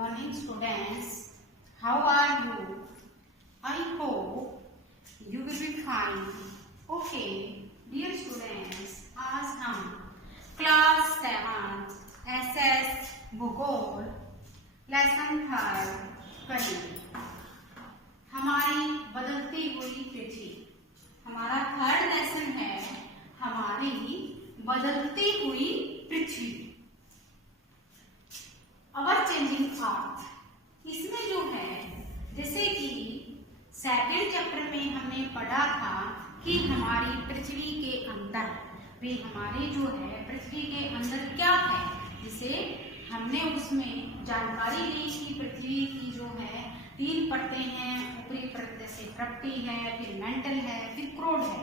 morning students. How are you? I hope you will be fine. Okay, dear students, आज हम class 7 SS भूगोल lesson 3 करेंगे। हमारी बदलती हुई पृथ्वी, हमारा 3rd लेसन है हमारी बदलती हुई पृथ्वी, अवर चेंजिंग अर्थ। इसमें जो है जैसे कि 2nd चैप्टर में हमने पढ़ा था कि हमारी पृथ्वी के अंदर भी हमारे जो है पृथ्वी के अंदर क्या है, जिसे हमने उसमें जानकारी ली कि पृथ्वी की जो है 3 परतें हैं। ऊपरी परत जैसे प्रपटी है, फिर मेंटल है, फिर क्रोड है।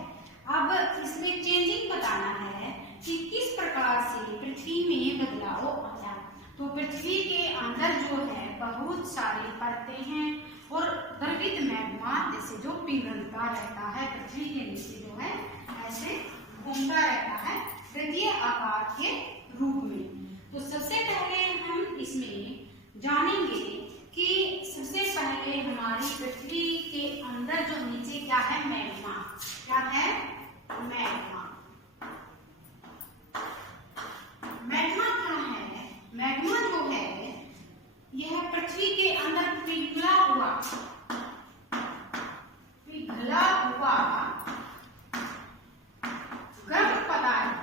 अब इसमें चेंजिंग बताना है कि किस प्रकार से पृथ्वी में बदलाव आया। तो पृथ्वी के अंदर जो है बहुत सारी परतें हैं और द्रवित मैग्मा जैसे जो पिघलता रहता है पृथ्वी के नीचे जो है ऐसे घूमता रहता है वृत्तीय आकार के रूप में। तो सबसे पहले हम इसमें जानेंगे कि सबसे पहले हमारी पृथ्वी के अंदर जो नीचे क्या है, मैग्मा। क्या है? मैग्मा। मैग्मा क्या है? मैग्मा जो है यह पृथ्वी के अंदर पिघला हुआ गर्म पदार्थ,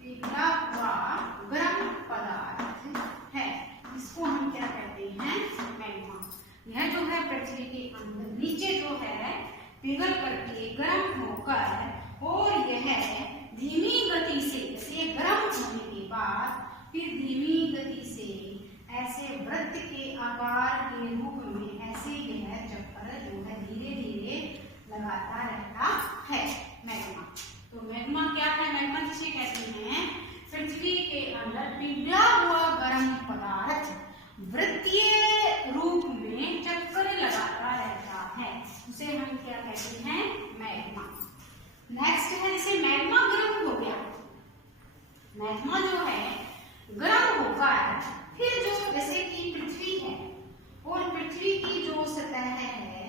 पिघला हुआ गर्म पदार्थ है। इसको हम क्या कहते हैं? मैग्मा। यह जो है पृथ्वी के अंदर नीचे जो है पिघल करके गर्म होकर और यह धीमी गति से, जैसे गर्म होने के बाद फिर धीमी गति से ऐसे वृत्त के आकार के रूप में ऐसे यह चक्कर जो है धीरे धीरे लगाता रहता है मैग्मा। तो मैग्मा क्या है? मैग्मा जिसे कहते हैं पृथ्वी के अंदर पिघला हुआ गर्म पदार्थ वृत्तीय रूप में चक्कर लगाता रहता है, उसे हम क्या कहते हैं? मैग्मा। नेक्स्ट है जैसे मैग्मा गर्म हो गया, मैग्मा जो है गर्म होकर फिर जो जैसे कि पृथ्वी है और पृथ्वी की जो सतह है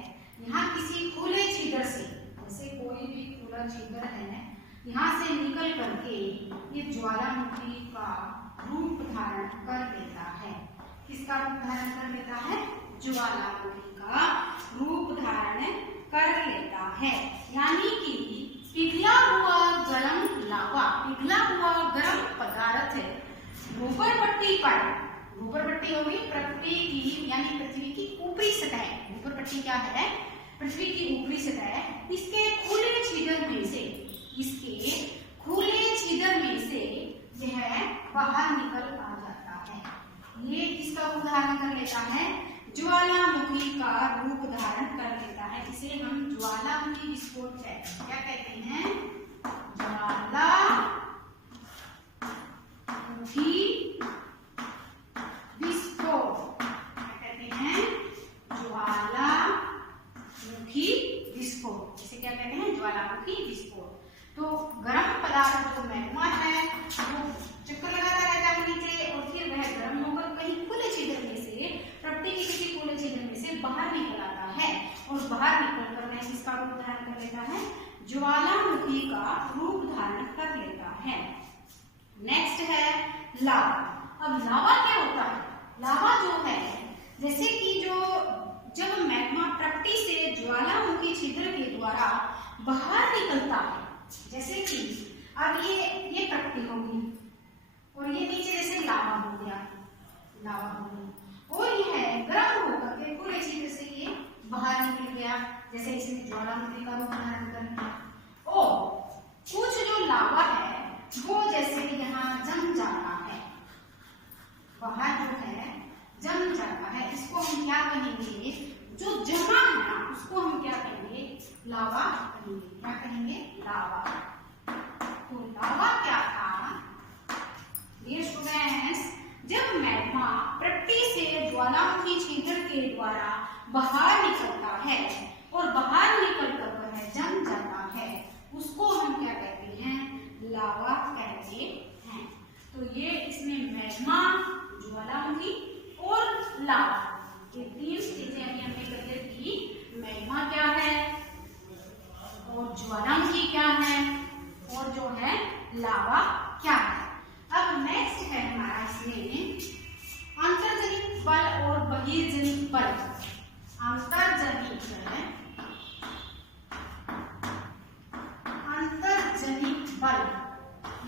यहाँ किसी खुले छिद्र से, जैसे कोई भी खुला छिद्र है, यहाँ से निकल करके ये ज्वालामुखी का रूप धारण कर लेता है। किसका रूप धारण कर लेता है? ज्वालामुखी का रूप धारण कर लेता है। यानी कि पिघला हुआ गर्म लावा, पिघला हुआ गर्म पदार्थ ऊपर पट्टी पर, ऊपर पट्टी होगी प्रपटी की यानी पृथ्वी की ऊपरी सतह। ऊपर पट्टी क्या है? पृथ्वी की ऊपरी सतह। इसके खुले छिद्र में से, इसके खुले छिद्र में से यह बाहर निकल आ जाता है। ये किसका रूप धारण कर लेता है? ज्वालामुखी का रूप धारण कर लेता है। इसे हम ज्वालामुखी विस्फोट कहते हैं। क्या कहते हैं? ज्वालामुखी विस्फोट। क्या कहते हैं? ज्वालामुखी विस्फोट। इसे क्या कहते हैं? ज्वालामुखी विस्फोट। तो गर्म पदार्थ जो मैग्मा है वो चक्कर लगाता रहता है नीचे और फिर वह गर्म होकर कहीं खुले छिद्र में से, प्रपटी के किसी खुले छिद्र में से बाहर निकल आता है और बाहर निकलकर वह किसका रूप धारण कर लेता है? ज्वालामुखी का रूप धारण कर लेता है। नेक्स्ट है लावा। अब लावा क्या होता है? लावा जो है जैसे कि जो जब मैग्मा प्रपटी से ज्वालामुखी छिद्र के द्वारा बाहर निकलता है, जैसे कि अब ये प्रपटी होगी और ये नीचे जैसे लावा हो गया, लावा हो गया और यह गर्म होकर के पूरे छिद्र से ये बाहर निकल गया, जैसे इसने ज्वालामुखी का रूप धारण कर लिया। और कुछ जो लावा है वो जैसे यहाँ जम जाता है, बाहर जो है जम जाता है। इसको हम क्या कहेंगे? जो जमा है ना उसको हम क्या कहेंगे? लावा कहेंगे। क्या कहेंगे? लावा। तो लावा क्या था? डियर स्टूडेंट्स, जब मैग्मा प्रपटी से ज्वालामुखी छिद्र के द्वारा बाहर निकलता है और बाहर निकलकर वह जम जाता है, उसको हम क्या कहते हैं? लावा कहते हैं। तो ये इसमें मैग्मा ज्वालामुखी और लावा, ये तीन चीजें अभी हमने क्लियर की। मैग्मा क्या है और ज्वालामुखी क्या है और जो है लावा क्या है। अब नेक्स्ट है हमारा इसमें अंतर्जनित बल और बहिर्जनित बल। अंतर्जनित बल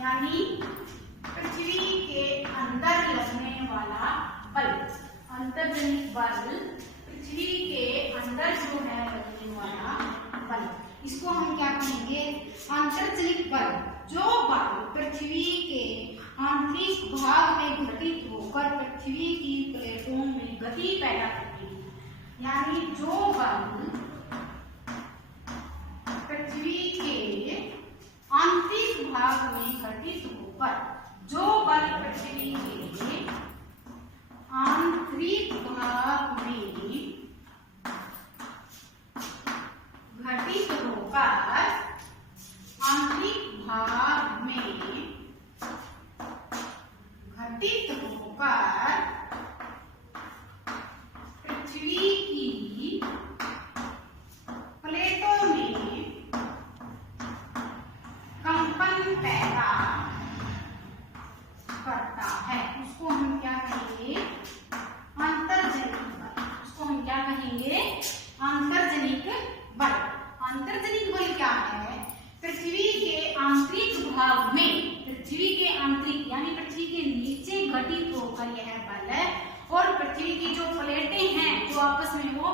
यानी पृथ्वी के अंदर लगने वाला बल। अंतर्जनित बल पृथ्वी के अंदर जो है लगने वाला बल, इसको हम क्या कहेंगे? अंतर्जनित बल। जो बल पृथ्वी के आंतरिक भाग में घटित होकर पृथ्वी की प्लेटों में गति पैदा करती है, यानी जो बल पृथ्वी के आंतरिक भाग में घटित होकर, जो बल पृथ्वी के आंतरिक भाग में घटित होकर, आंतरिक भाग में घटित होकर पृथ्वी की प्लेटों में कंपन पैदा करता है, उसको हम क्या कहेंगे? अंतर्जनित बल। उसको हम क्या कहेंगे? अंतर्जनित बल। अंतर्जनित बल क्या है? पृथ्वी के आंतरिक भाग में, पृथ्वी के आंतरिक यानी पृथ्वी के नीचे घटित होकर यह बल है, और पृथ्वी की जो प्लेटें हैं जो आपस में वो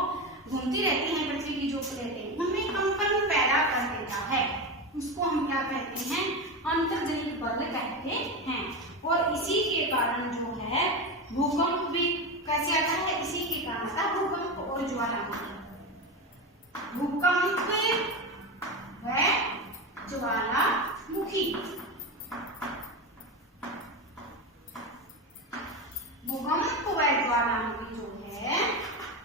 घूमती रहती हैं, पृथ्वी की जो प्लेटें उनमें कंपन पैदा कर देता है, उसको हम क्या कहते हैं? अंतर्जनित बल कहते हैं। और इसी के कारण जो है भूकंप भी कैसे आता है? इसी के कारण आता है भूकंप और ज्वालामुखी। भूकंप व ज्वालामुखी। भूकंप व ज्वालामुखी जो है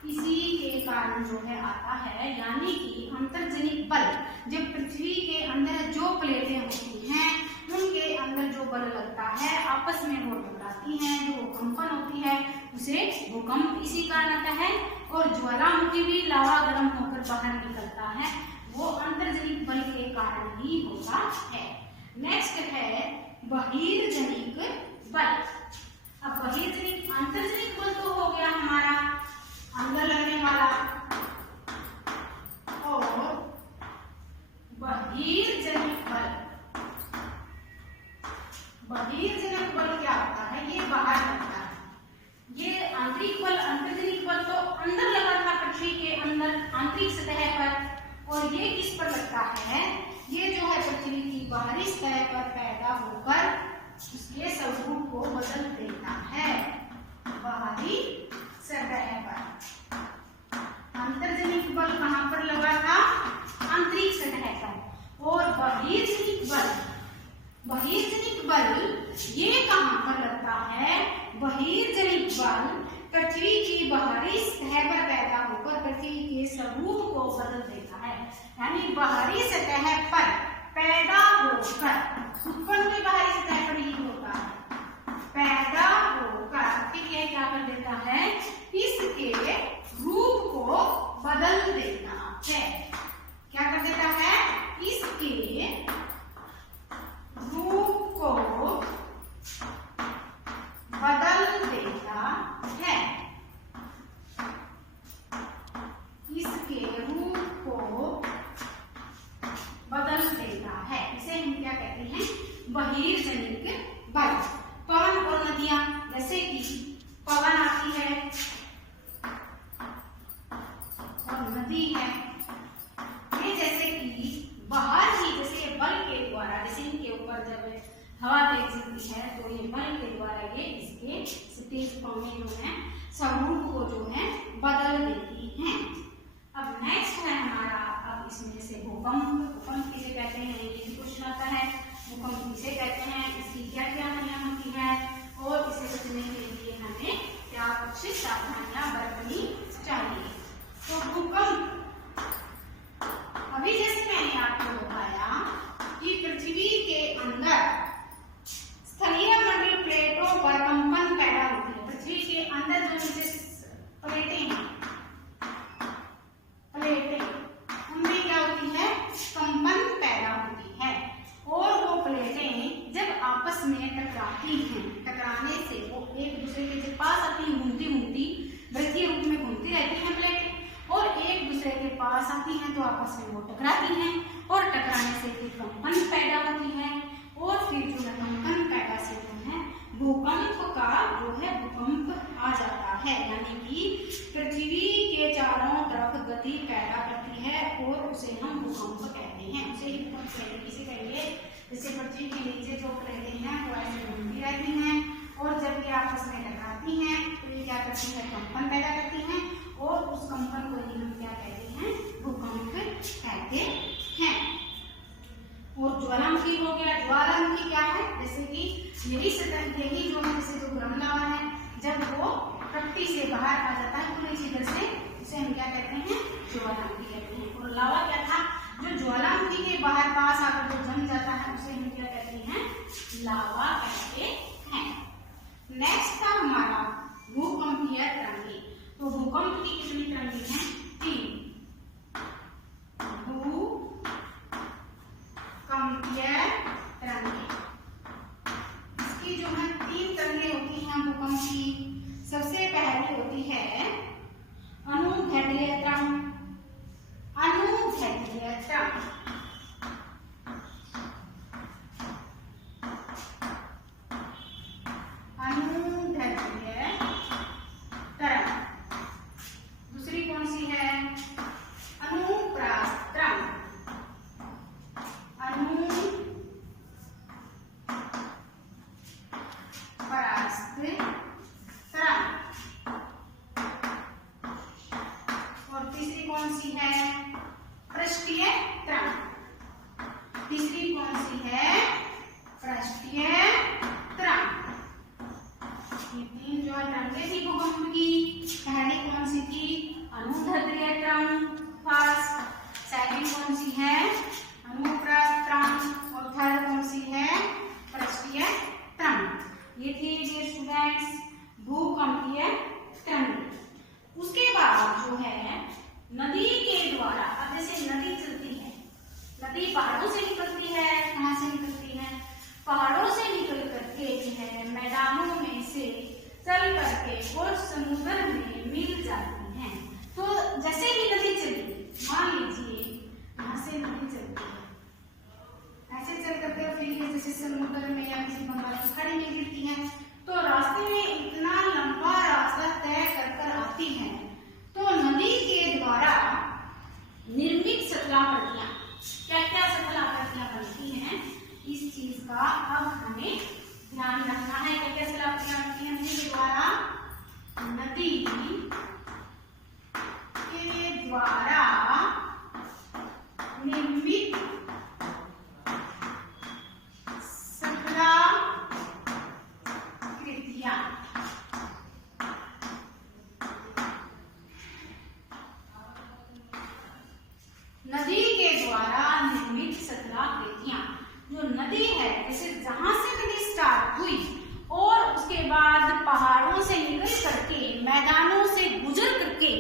इसी के कारण जो है आता है, यानी कि अंतर्जनित बल। जब पृथ्वी के अंदर जो प्लेटें होती हैं उनके अंदर जो बल लगता है, आपस में वो टकराती हैं, जो कंपन होती है उसे भूकंप इसी कारण आता है। और ज्वालामुखी भी लावा गर्म होकर बाहर निकलता है, वो अंतर्जनित बल के कारण ही होता है। नेक्स्ट है बहिर्जनित बल। अब बहिर्जनित, अंतर्जनित बल तो हो गया हमारा अंदर लगने वाला, और बहिर्जनित बल, बहिर्जनित बल क्या होता है? ये बाहर लगता है। ये आंतरिक बल, अंतर्जनित बल तो अंदर लगा था पृथ्वी के अंदर आंतरिक सतह पर, और ये किस पर लगता है? ये जो है पृथ्वी की बाहरी सतह पर पैदा होकर उसके स्वरूप को बदल देता है, बाहरी सतह पर। अंतर्जनित बल कहां पर लगा था? आंतरिक सतह पर। और बहिर्जनित बल, बहिर्जनित बल ये कहां पर लगता है? बहिर्जनित बल पृथ्वी की बाहरी सतह पर पैदा होकर पृथ्वी के स्वरूप को बदल देता है, यानी बाहरी सतह पर पैदा होकर, उत्पन्न भी बाहरी सतह पर ही होता है, पैदा होकर फिर यह क्या कर देता है? इसके रूप को बदल देता है। क्या कर देता है? इसके रूप को बदल देता है, इसके रूप को बदल देता है। इसे हम क्या कहते हैं? बहिर्जनित बल। पवन और नदियां, जैसे कि पवन आती है और नदी है, ये जैसे कि बाहर ही, जैसे बल के द्वारा, जैसे इनके ऊपर जब हवा तेज चलती है तो ये बल के द्वारा ये इसके तेज पानी जो है स्वरूप को जो है बदल देती हैं। अब नेक्स्ट है हमारा, अब इसमें जैसे भूकंप, भूकंप किसे कहते हैं ये भी क्वेश्चन आता है। भूकंप किसे कहते हैं, इसकी क्या क्या हानियां होती है, और इसे बचने के लिए हमें क्या कुछ सावधानियां बरतनी चाहिए। तो भूकंप, अभी जैसे मैंने आपको बताया कि पृथ्वी के अंदर स्थलीय मंडल प्लेटों पर कंपन पैदा होती है। पृथ्वी के आपस में टकराती हैं, टकराने से वो एक दूसरे के पास आती हैं, घूमती घूमती वृत्तीय रूप में घूमती रहती हैं प्लेटें और एक दूसरे के पास आती हैं तो आपस में वो टकराती हैं और टकराने से फिर कंपन पैदा होती है और फिर जो है कंपन पैदा से जो है भूकंप का जो है भूकंप आ जाता है, यानी कि पृथ्वी के चारों तरफ गति पैदा करती है और उसे हम भूकंप कहते हैं। उसे ही भूकंप कहेंगे। किसे कहेंगे? जैसे पृथ्वी के नीचे जो प्लेटें हैं वो ऐसे घूमती रहती हैं और जब ये आपस में टकराती हैं तो ये क्या करती है? कंपन पैदा करती हैं और उस कंपन को ही हम क्या कहते हैं? भूकंप कहते हैं। और ज्वालामुखी हो गया। ज्वालामुखी क्या है? जैसे कि यही सतह यही जो है जैसे जो गर्म लावा है जब वो प्रकृति से बाहर आ जाता है खुली चीजों से उसे हम क्या कहते हैं? ज्वालामुखी कहते हैं। और लावा क्या था? जो ज्वालामुखी के बाहर पास आकर जो जम जाता है उसे हम क्या कहते हैं? लावा कहते हैं। नेक्स्ट था हमारा भूकंपीय तरंगे। तो भूकंप की कितनी तरंगे हैं? 3। भूकंपीय तरंगे, इसकी जो है 3 तरंगे होती हैं भूकंप की। सबसे पहली होती है अनुदैर्ध्य तरंग। अनुदैर्ध्य तरंग दूसरी कौन सी है? अनुप्रास तरंग। अनुपरास्त तरंग। और तीसरी कौन सी है? पृष्ठीय तरंग। तीसरी कौन सी है? पृष्ठीय तरंग। ये 3 जो है तरंगे थी भूकंप की। पहली कौन सी थी? अनुदैर्ध्य तरंग फर्स्ट। सेकंड कौन सी है? अनुप्रास तरंग। और थर्ड कौन सी है? पृष्ठीय तरंग। ये थी डियर स्टूडेंट्स भूकंपीय तरंग। उसके बाद जो है नदी के द्वारा, अब जैसे नदी चलती है, नदी पहाड़ों से निकलती है। कहाँ से निकलती है? पहाड़ों से निकल करके जो है मैदानों में से चल करके और समुद्र में मिल जाती हैं। तो जैसे ही नदी चली, मान लीजिए यहाँ से नदी चलती है, ऐसे चल करके फिर ये जैसे समुद्र में या किसी बंगाल की खाड़ी में गिरती है तो रास्ते में इतना लंबा रास्ता तय कर आती है तो नदी के द्वारा निर्मित शतलाकृतियां, क्या क्या शतलाकृतियां बनती हैं, इस चीज का अब हमें ध्यान रखना है। क्या क्या शतलाकृतियां बनती हैं नदी के द्वारा? नदी के द्वारा निर्मित शतलाकृतियां। नदी के द्वारा निर्मित शतलाकृतियां, जो नदी है जैसे जहां से नदी स्टार्ट हुई और उसके बाद पहाड़ों से निकल करके मैदानों से गुजर करके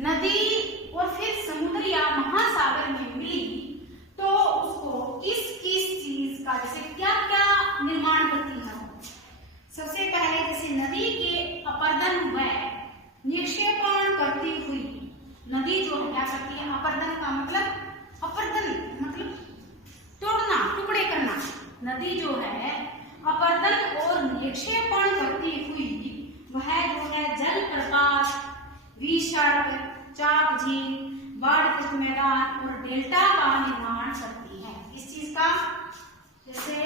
नदी और फिर समुद्र या महासागर में मिली तो उसको किस किस चीज का जैसे क्या क्या निर्माण करती है? सबसे पहले जैसे नदी के अपर्दन व निक्षेपण करती हुई नदी जो है क्या करती है? अपर्दन का मतलब, अपर्दन मतलब तोड़ना, टुकड़े करना। नदी जो है अपर्दन और निक्षेपण करती हुई वह जो है जल प्रपात, विसर्ग, चाक झील, बाढ़कृत मैदान और डेल्टा का निर्माण करती है। इस चीज का जैसे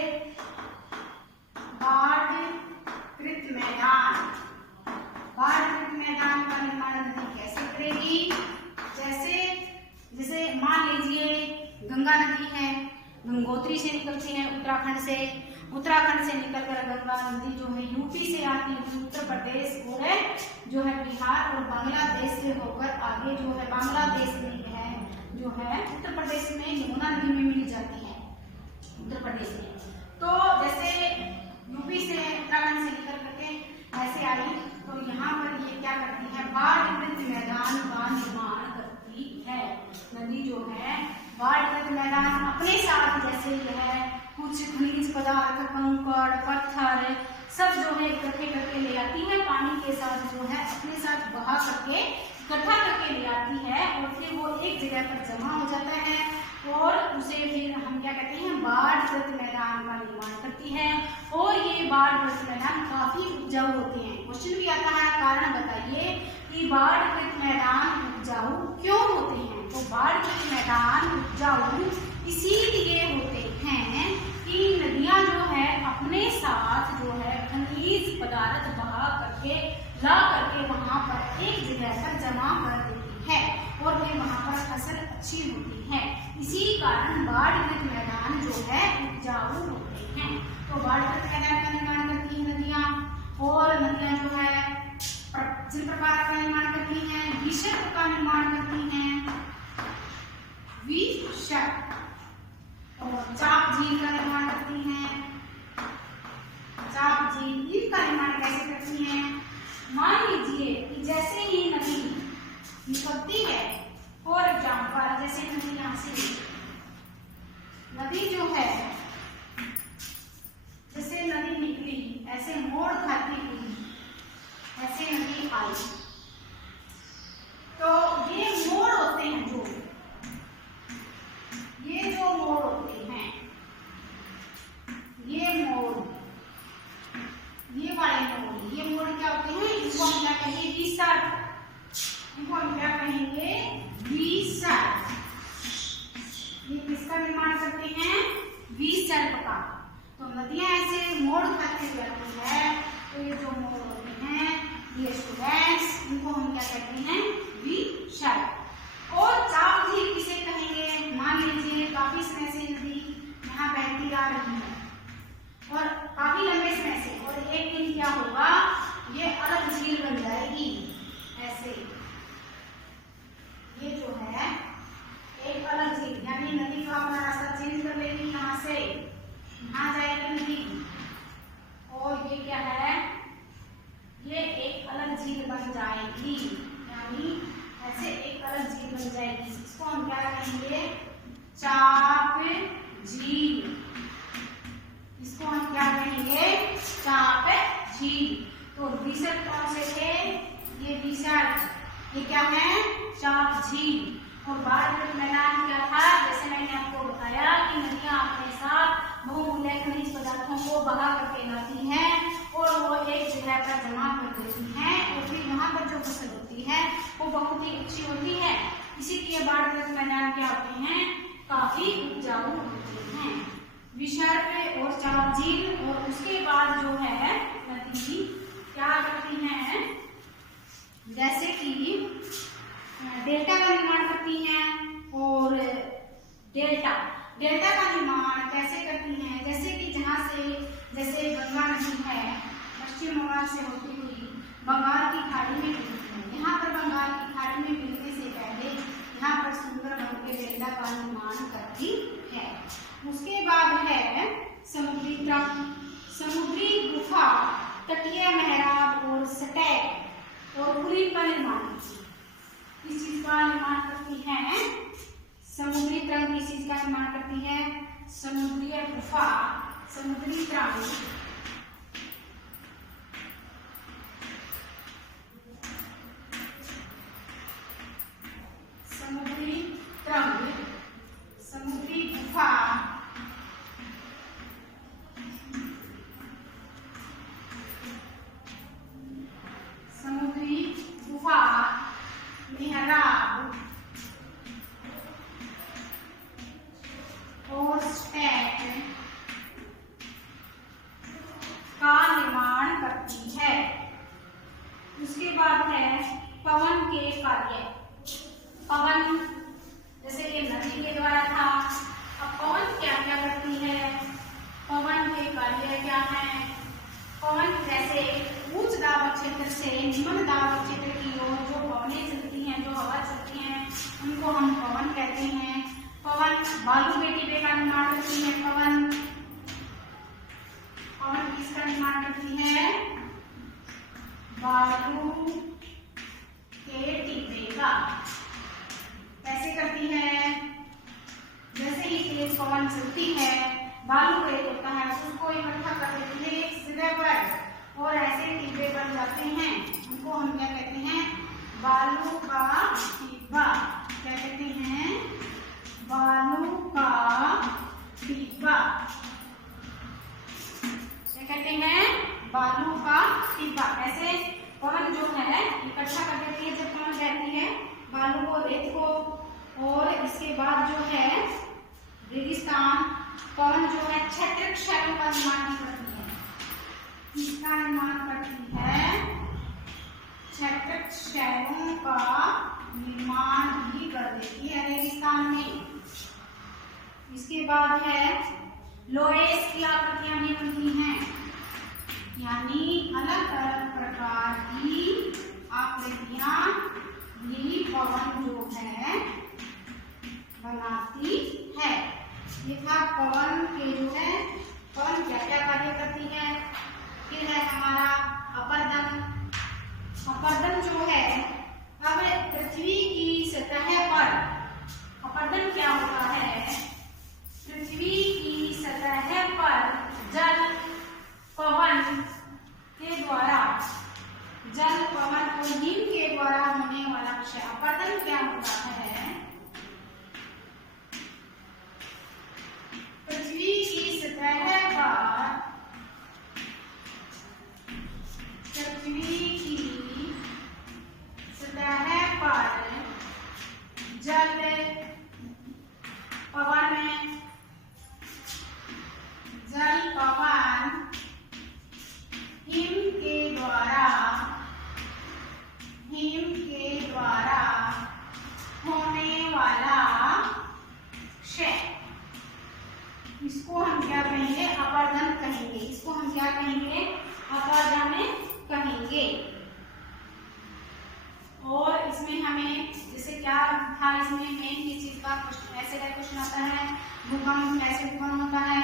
बाढ़कृत मैदान, बाढ़कृत मैदान का निर्माण नदी कैसे करेगी? जैसे मान लीजिए गंगा नदी है, गंगोत्री से निकलती है उत्तराखंड से निकलकर गंगा नदी जो है यूपी से आती है उत्तर प्रदेश और जो है बिहार और बांग्लादेश से होकर आगे जो है बांग्लादेश में है जो है उत्तर प्रदेश में यमुना नदी में मिल जाती है उत्तर प्रदेश में। तो जैसे यूपी से उत्तराखंड से निकल करके ऐसे आई तो यहाँ पर ये क्या करती है? बाढ़कृत मैदान का निर्माण करती है। नदी जो है बाढ़कृत मैदान अपने साथ जैसे यह कुछ खनिज पदार्थ, कंकड़, पत्थर सब जो है इकट्ठे करके ले आती है, पानी के साथ जो है अपने साथ बहा करके इकट्ठा करके ले आती है और फिर वो एक जगह पर जमा हो जाता है और उसे फिर हम क्या कहते हैं, बाढ़ग्रस्त मैदान का निर्माण करती है। और ये बाढ़ग्रस्त मैदान काफी उपजाऊ होते हैं। क्वेश्चन भी आता है, कारण बताइए कि बाढ़ग्रस्त मैदान उपजाऊ क्यों होते हैं। तो बाढ़ग्रस्त मैदान उपजाऊ इसीलिए होते हैं कि नदियां जो है अपने साथ जो है खनिज पदार्थ बहा करके ला करके वहां पर एक जगह पर जमा कर देती है और फिर वहां पर फसल अच्छी होती है। इसी कारण बाढ़ग्रस्त मैदान जो है उपजाऊ होते हैं। तो बाढ़ग्रस्त मैदान का निर्माण करती है नदियां, और नदियां जो है जिन प्रकार का निर्माण करती हैं, विषय का निर्माण करती हैं, विषय, और चाप झील का निर्माण करती हैं। चाप झील इनका निर्माण कैसे करती हैं? मान लीजिए कि जैसे ही नदी निकलती है, फॉर एग्जाम्पल जैसे नदी यहाँ से नदी जो है, जैसे नदी निकली ऐसे मोड़ खाती हुई ऐसे नदी आई, तो ये मोड़ होते हैं जो मोड़ होते हैं, ये मोड़, ये वाले मोड़ क्या होते हैं? इसको हम क्या कहेंगे? विसर्ग। इनको हम क्या कहेंगे? विसर्ग। ये किसका निर्माण करते हैं? विसर्ग का। तो नदियां ऐसे मोड़ खाते हुए आती है, तो ये जो मोड़ होते हैं ये स्टूडेंट्स, इनको हम क्या कहते हैं? विसर्ग। और चाप झील किसे कहेंगे? मान लीजिए काफी समय से नदी यहाँ बहती आ रही है और काफी लंबे समय से, और एक दिन क्या होगा, ये अलग झील बन जाएगी ऐसे, ये जो है एक अलग झील, यानी नदी का अपना रास्ता चेंज कर लेगी, यहाँ से यहाँ जाएगी नदी, और ये क्या है, ये एक अलग झील बन जाएगी, यानी ऐसे एक अलग झील बन जाएगी। इसको हम क्या कहेंगे? चाप झील। इसको हम क्या कहेंगे? चाप झील। तो विसर्ग कौन से थे? ये विसर्ग, ये क्या है? चाप झील। और बाढ़ग्रस्त मैदान क्या था? जैसे मैंने आपको बताया कि नदियां अपने साथ बहुमूल्य खनिज पदार्थों को बहा करके लाती हैं और वो एक जगह पर जमा कर देती हैं और फिर वहां पर जो फसल होती है वो बहुत ही अच्छी होती है। इसीलिए बाढ़ग्रस्त मैदान क्या होते हैं? काफी उपजाऊ होते हैं। विसर्ग और चाप झील, और उसके बाद जो है नदी क्या करती हैं? जैसे कि डेल्टा का निर्माण करती हैं, और डेल्टा का निर्माण कैसे करती हैं? जैसे कि जहाँ से, जैसे गंगा नदी है पश्चिम बंगाल से होती हुई बंगाल की खाड़ी में मिलती है, यहाँ पर बंगाल की खाड़ी में मिलने से पहले यहाँ पर सुंदरबन के डेल्टा का निर्माण करती है। उसके बाद है समुद्री तट, समुद्री गुफा, तटीय मेहराब और स्टैक और कुलीन का निर्माण करती है। किस चीज का निर्माण करती है? समुद्री तट किस चीज का निर्माण करती है? समुद्री गुफा, समुद्री तट, समुद्री तट, समुद्री गुफा, समुद्री गुफा, मेहराब और स्टैक का निर्माण करती है। उसके बाद है पवन के कार्य। पवन जैसे कि नदी के द्वारा था, अब पवन क्या क्या करती है? पवन के कार्य क्या है? पवन जैसे उच्च दाब क्षेत्र से निम्न दाब क्षेत्र की ओर जो पवनें चलती हैं, जो हवा चलती हैं, उनको हम पवन कहते हैं। पवन बालू के टिब्बे का निर्माण करती है। पवन किसका निर्माण करती है? बालू के टिब्बे का। कैसे करती है? जैसे ही तेज पवन चलती है बालू रेत होता है उसको इकट्ठा कर देती है एक जगह पर और ऐसे टिब्बे बन जाते हैं, उनको हम क्या कहते हैं, बालू का टिब्बा। क्या कहते हैं, बालू का टिब्बा। क्या कहते हैं, बालू का टिब्बा। ऐसे पवन जो है इकट्ठा कर देती है, जब पवन रहती है बालू को रेत को, और इसके बाद जो है रेगिस्तान पवन जो है क्षैतिज शैलों का निर्माण करती है, इसका निर्माण करती है, क्षैतिज शैलों का निर्माण भी कर देती है रेगिस्तान में। इसके बाद है लोएस की आकृतियां भी बनती हैं, यानी अलग अलग प्रकार की आकृतियां भी पवन जो है बनाती है। ये था पवन के जो है, पवन क्या क्या कार्य करती है। फिर है हमारा अपर्दन। अपर्दन जो है, अब पृथ्वी की सतह पर अपर्दन क्या होता है, पृथ्वी की सतह पर जल पवन के द्वारा, जल पवन और हिम के द्वारा होने वाला क्षय। अपर्दन क्या होता है, पृथ्वी की सतह पर, पृथ्वी की सतह पर जल पवन, जल पवन हिम के द्वारा, हिम के द्वारा होने वाला क्षय, इसको हम क्या कहेंगे, अपर्दन कहेंगे। इसको हम क्या कहेंगे, अपर्दन कहेंगे। और इसमें हमें जैसे क्या था, इसमें मेन किस चीज का ऐसे का क्वेश्चन आता है, भूकंप कैसे उत्पन्न होता है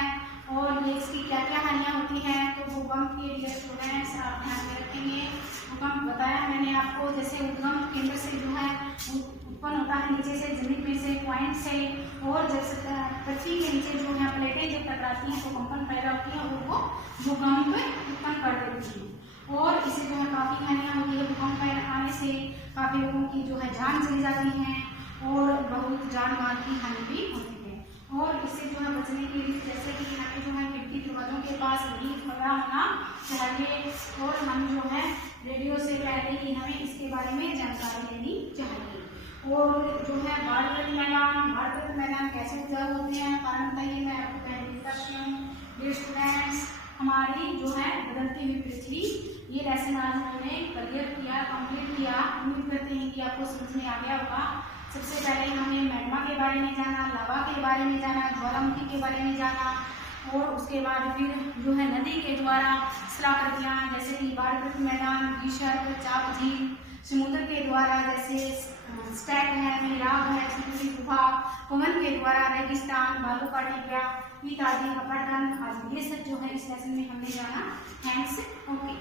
और ये इसकी क्या क्या हानियां होती हैं। तो भूकंप के लिए स्टूडेंट्स आप ध्यान में रखेंगे। भूकंप बताया मैंने आपको, जैसे उद्गम केंद्र से जो है उत्पन्न होता है, नीचे से जमीन में से पॉइंट से, और जैसे पृथ्वी के नीचे जो है प्लेटें जब टकराती हैं तो कंपन पैदा होती है और वो भूकंप उत्पन्न कर देती है। और इससे जो है काफी हानियां होती है। भूकंप आने से काफी लोगों की जो है जान चली जाती है और बहुत जान माल की हानि भी होती है। और इससे जो है बचने के लिए जैसे कि हमें जो है खिड़की दरवाजों के पास लीक वगैरह होना चाहिए, और हम जो है रेडियो से पहले ही हमें इसके बारे में जानकारी लेनी चाहिए। और जो है बाढ़ग्रस्त मैदान, बाढ़ग्रस्त मैदान कैसे उपजाऊ होते हैं, कारण बताइए, मैं आपको पहले बता चुकी हूँ। स्टूडेंट्स, हमारी जो है बदलती हुई पृथ्वी, ये लेसन आज हमने क्लियर किया, कंप्लीट किया। उम्मीद करते हैं कि आपको समझ में आ गया होगा। सबसे पहले हमने मैग्मा के बारे में जाना, लावा के बारे में जाना, ज्वालामुखी के बारे में जाना, और उसके बाद फिर जो है नदी के द्वारा शिलाकृतियां जैसे कि बाढ़ग्रस्त मैदान, गीशर, चाप झील, समुद्र के द्वारा जैसे स्टैक है, मेहराब है, समुद्री गुफा, पवन के द्वारा रेगिस्तान, बालू का टिब्बा इत्यादि, अपर्दन आदि, ये सब जो है इस लेसन में हमने जाना। Thanks, okay.